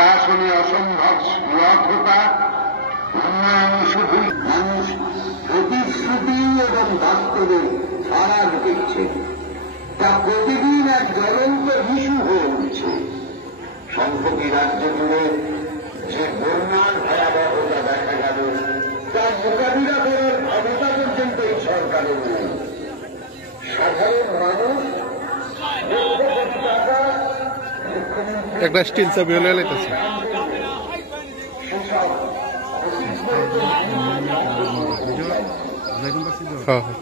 শাসনে অসম্ভব ব্যর্থতা, উন্নয়ন শুধুই মানুষ প্রতিশ্রুতি এবং বাস্তবে ফারাক দেখছে, তা প্রতিদিন এক জ্বলন্ত ইস্যু হয়ে উঠছে। সম্প্রতি রাজ্য জুড়ে যে বন্যার ভয়াবহতা দেখা গেল, তার মোকাবিলা করার ক্ষমতা পর্যন্ত এই সরকারের নেই। সাধারণ মানুষ একটা স্টিল ছবি হলে লেগেছে। সমাজ